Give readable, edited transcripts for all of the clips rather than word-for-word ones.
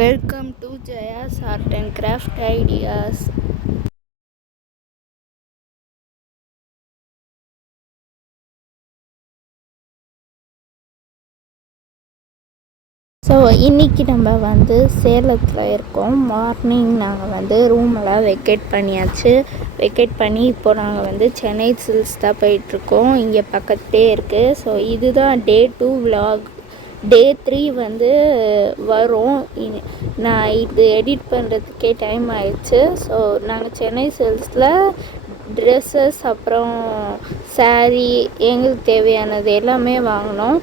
Welcome to Jaya's Art and Craft Ideas. So இன்றைக்கி நம்ம சேலத்தில் இருக்கோம். மார்னிங் நாங்கள் ரூமெல்லாம் வெக்கேட் பண்ணியாச்சு. வெக்கேட் பண்ணி இப்போ நாங்கள் சென்னை சில்க்ஸ் தான் போயிட்டுருக்கோம். இங்கே பக்கத்தே இருக்குது. ஸோ இதுதான் டே 2 vlog. டே 3 வரும். நான் இது எடிட் பண்ணுறதுக்கே டைம் ஆயிடுச்சு. ஸோ நாங்கள் சென்னை சில்க்ஸில் ட்ரெஸ்ஸஸ் அப்புறம் சாரீ எங்களுக்கு தேவையானது எல்லாமே வாங்கினோம்.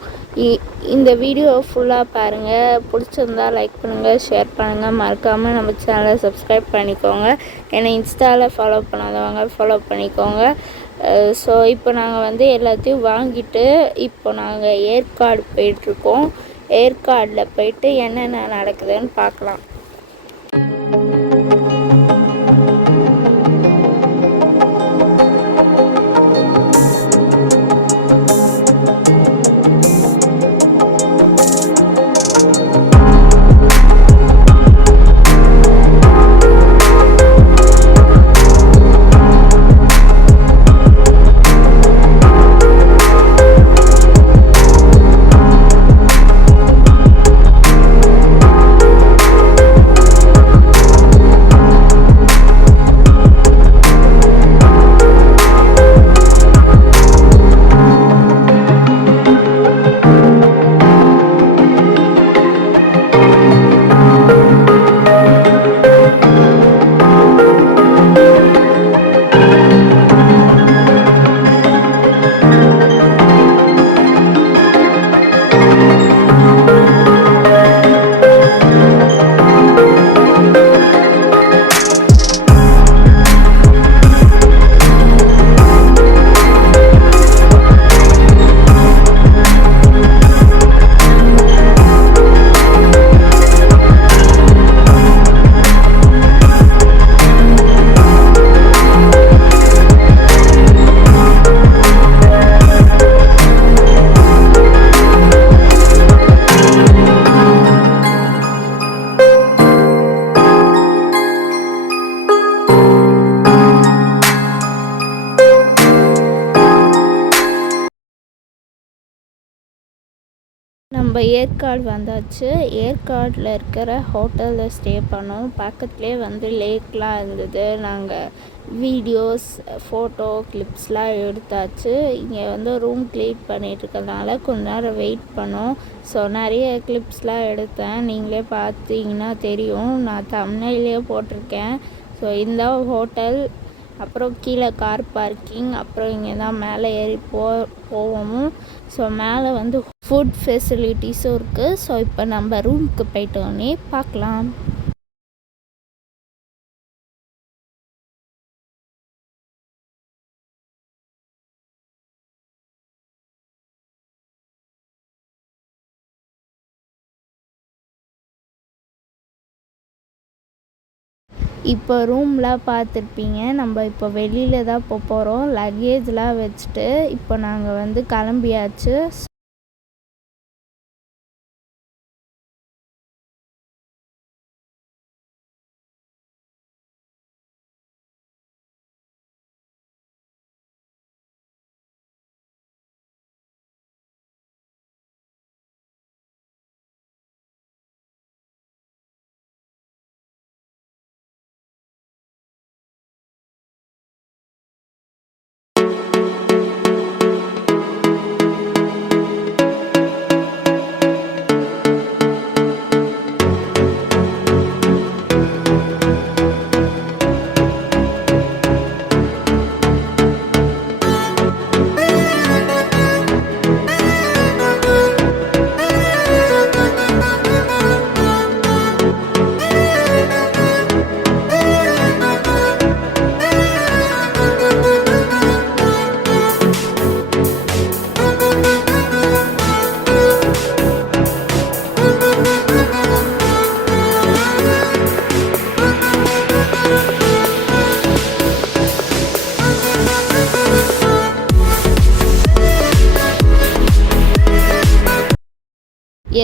இந்த வீடியோ ஃபுல்லாக பாருங்கள். பிடிச்சிருந்தா லைக் பண்ணுங்கள், ஷேர் பண்ணுங்கள். மறக்காமல் நம்ம சேனலை சப்ஸ்கிரைப் பண்ணிக்கோங்க. என்னை இன்ஸ்டாவில் ஃபாலோ பண்ணாதவங்க ஃபாலோ பண்ணிக்கோங்க. ஸோ இப்போ நாங்கள் எல்லாத்தையும் வாங்கிட்டு இப்போ நாங்கள் ஏற்காடு போயிட்டுருக்கோம். ஏற்காடில் போயிட்டு என்னென்ன நடக்குதுன்னு பார்க்கலாம். நம்ம ஏற்காடு வந்தாச்சு. ஏற்காடில் இருக்கிற ஹோட்டலில் ஸ்டே பண்ணோம். பக்கத்துலேயே லேக்லாம் இருந்தது. நாங்கள் வீடியோஸ் ஃபோட்டோ கிளிப்ஸ்லாம் எடுத்தாச்சு. இங்கே ரூம் க்ளீன் பண்ணிகிட்ருக்கறதுனால கொஞ்ச நேரம் வெயிட் பண்ணோம். ஸோ நிறைய கிளிப்ஸ்லாம் எடுத்தேன். நீங்களே பார்த்தீங்கன்னா தெரியும். நான் தம்ப்நெயிலே போட்டிருக்கேன். ஸோ இந்த ஹோட்டல், அப்புறம் கீழே கார் பார்க்கிங், அப்புறம் இங்கே தான் மேலே ஏறி போவோம். ஸோ மேலே ஃபுட் ஃபெசிலிட்டிஸும் இருக்குது. ஸோ இப்போ நம்ம ரூமுக்கு போயிட்டோன்னே பார்க்கலாம். இப்போ ரூம்லாம் பார்த்துருப்பீங்க. நம்ம இப்போ வெளியில் தான் போகிறோம். லக்கேஜ்லாம் வச்சுட்டு இப்போ நாங்கள் கிளம்பியாச்சு.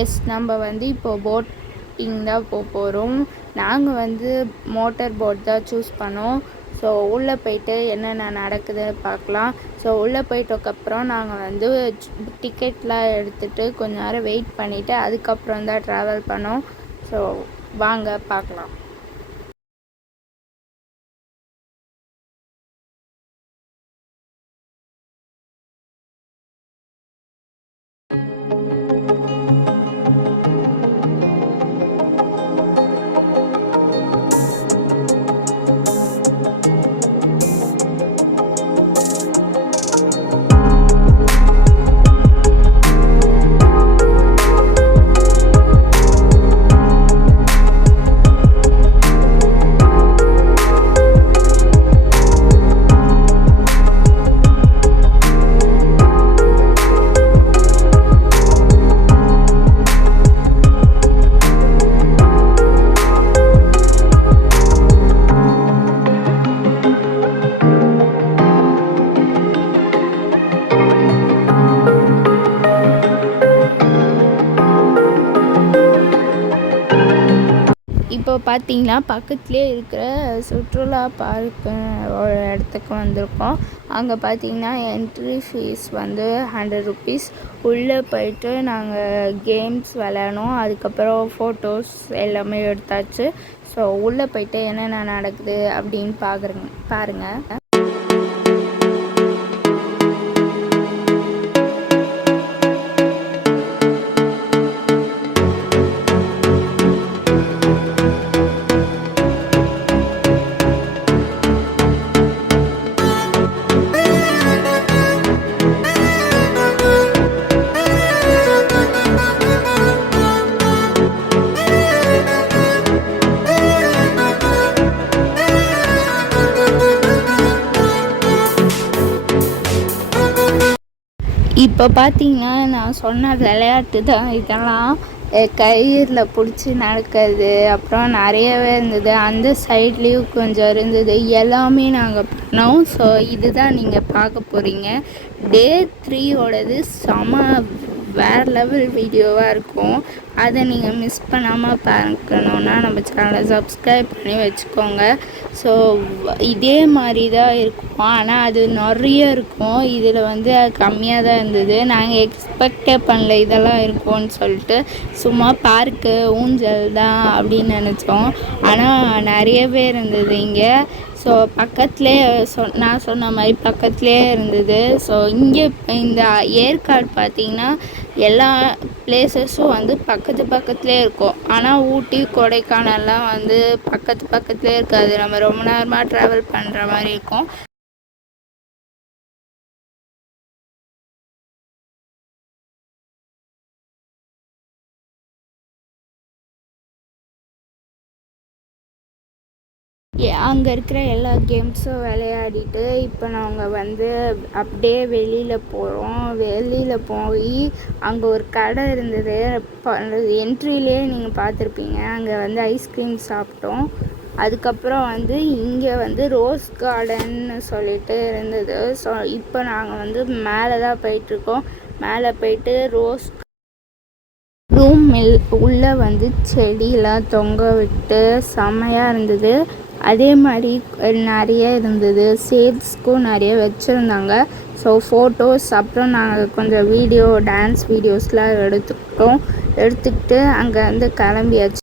எஸ், நம்ம இப்போ போட் போட்டிங் தான் போகிறோம். நாங்கள் வந்து மோட்டார் போட் தான் சூஸ் பண்ணோம். ஸோ உள்ளே போயிட்டு என்னென்ன நடக்குதுன்னு பார்க்கலாம். ஸோ உள்ளே போயிட்டதுக்கப்புறம் நாங்கள் வந்து டிக்கெட்லாம் எடுத்துகிட்டு கொஞ்ச நேரம் வெயிட் பண்ணிவிட்டு அதுக்கப்புறம் தான் ட்ராவல் பண்ணோம். ஸோ வாங்க பார்க்கலாம். இப்போ பார்த்தீங்கன்னா பக்கத்துலேயே இருக்கிற சுற்றுலா பார்க்கு ஒரு இடத்துக்கு வந்திருக்கோம். அங்கே பார்த்தீங்கன்னா என்ட்ரி ஃபீஸ் வந்து 100 ருபீஸ். உள்ளே போயிட்டு நாங்கள் கேம்ஸ் விளையாடணும். அதுக்கப்புறம் ஃபோட்டோஸ் எல்லாமே எடுத்தாச்சு. ஸோ உள்ளே போயிட்டு என்னென்ன நடக்குது அப்படின்னு பாருங்கள். இப்போ பார்த்தீங்கன்னா நான் சொன்ன விளையாட்டு தான் இதெல்லாம். கயிறில் பிடிச்சி நடக்கிறது, அப்புறம் நிறையவே இருந்தது. அந்த சைட்லேயும் கொஞ்சம் இருந்தது. எல்லாமே நாங்கள் பண்ணோம். ஸோ இதுதான் நீங்கள் பார்க்க போகிறீங்க. டே 3ோடது வேறு லெவல் வீடியோவாக இருக்கும். அதை நீங்கள் மிஸ் பண்ணாமல் பார்க்கணுன்னா நம்ம சேனலை சப்ஸ்கிரைப் பண்ணி வச்சுக்கோங்க. ஸோ இதே மாதிரி தான் இருக்கும், ஆனால் அது நிறைய இருக்கும். இதில் வந்து கம்மியாக தான் இருந்தது. நாங்கள் எக்ஸ்பெக்டே பண்ணல இதெல்லாம் இருக்கும்னு சொல்லிட்டு. சும்மா பார்க்கு ஊஞ்சல் தான் அப்படின்னு நினச்சோம். ஆனால் நிறையவே இருந்தது இங்கே. ஸோ பக்கத்துலேயே நான் சொன்ன மாதிரி பக்கத்துலேயே இருந்தது. ஸோ இங்கே இந்த ஏற்காடு பார்த்திங்கன்னா எல்லா பிளேசஸும் வந்து பக்கத்துலேயே இருக்கும். ஆனால் ஊட்டி கொடைக்கானல்லாம் வந்து பக்கத்துலேயே இருக்காது. நம்ம ரொம்ப நேரமாக ட்ராவல் பண்ணுற மாதிரி இருக்கும். அங்கே இருக்கிற எல்லா கேம்ஸும் விளையாடிட்டு இப்போ நாங்கள் வந்து அப்படியே வெளியில் போகிறோம். வெளியில் போய் அங்கே ஒரு கடை இருந்தது. என்ட்ரிலே நீங்கள் பார்த்துருப்பீங்க. அங்கே வந்து ஐஸ்கிரீம் சாப்பிட்டோம். அதுக்கப்புறம் வந்து இங்கே வந்து ரோஸ் கார்டன்னு சொல்லிட்டு இருந்தது. ஸோ இப்போ நாங்கள் வந்து மேலே தான் போயிட்டுருக்கோம். மேலே போயிட்டு ரூம் உள்ளே வந்து செடியெலாம் தொங்க விட்டு செம்மையாக இருந்தது. அதே மாதிரி நிறைய இருந்தது. சேல்ஸ்க்கும் நிறைய வச்சுருந்தாங்க. ஸோ ஃபோட்டோஸ் அப்புறம் நாங்கள் கொஞ்சம் டான்ஸ் வீடியோஸ்லாம் எடுத்துக்கிட்டு அங்கே வந்து கிளம்பியாச்சு.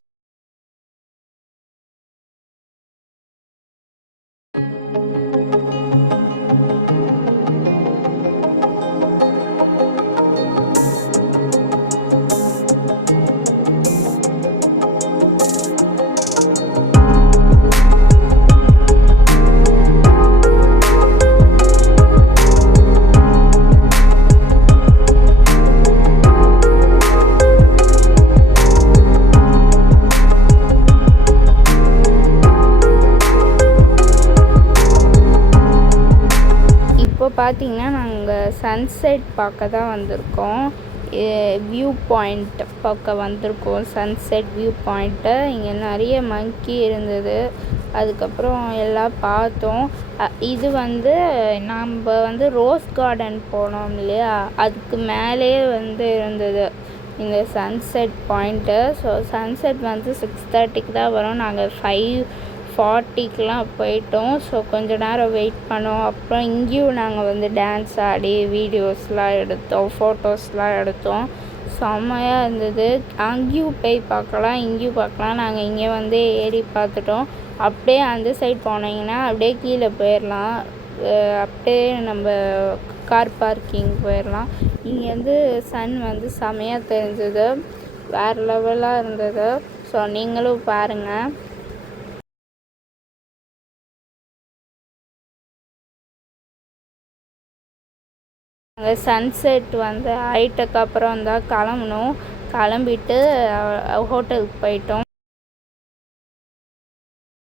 பார்த்திங்கன்னா நாங்கள் சன்செட் பார்க்க தான் வந்திருக்கோம். வியூ பாயிண்ட் பார்க்க வந்திருக்கோம். Sunset view point. இங்கே நிறைய மங்கி இருந்தது. அதுக்கப்புறம் எல்லாம் பார்த்தோம். இது வந்து நம்ம வந்து ரோஸ் கார்டன் போனோம் இல்லையா, அதுக்கு மேலே வந்து இருந்தது இந்த சன்செட் பாயிண்ட்டு. ஸோ சன்செட் வந்து 6:30க்கு தான் வரும். நாங்கள் 5:40க்கெலாம் போயிட்டோம். ஸோ கொஞ்சம் நேரம் வெயிட் பண்ணோம். அப்புறம் இங்கேயும் நாங்கள் வந்து டான்ஸ் ஆடி வீடியோஸ்லாம் எடுத்தோம், ஃபோட்டோஸ்லாம் எடுத்தோம். செம்மையாக இருந்தது. அங்கேயும் போய் பார்க்கலாம், இங்கேயும் பார்க்கலாம். நாங்கள் இங்கே வந்து ஏறி பார்த்துட்டோம். அப்படியே அந்த சைட் போனீங்கன்னா அப்படியே கீழே போயிடலாம். அப்படியே நம்ம கார் பார்க்கிங் போயிடலாம். இங்கேருந்து சன் வந்து செமையாக தெரிஞ்சது, வேறு லெவலாக இருந்தது. ஸோ நீங்களும் பாருங்கள். நாங்கள் சன்செட் வந்து ஆயிட்டக்கு அப்புறம் தான் கிளம்பணும். கிளம்பிட்டு ஹோட்டலுக்கு போயிட்டோம்.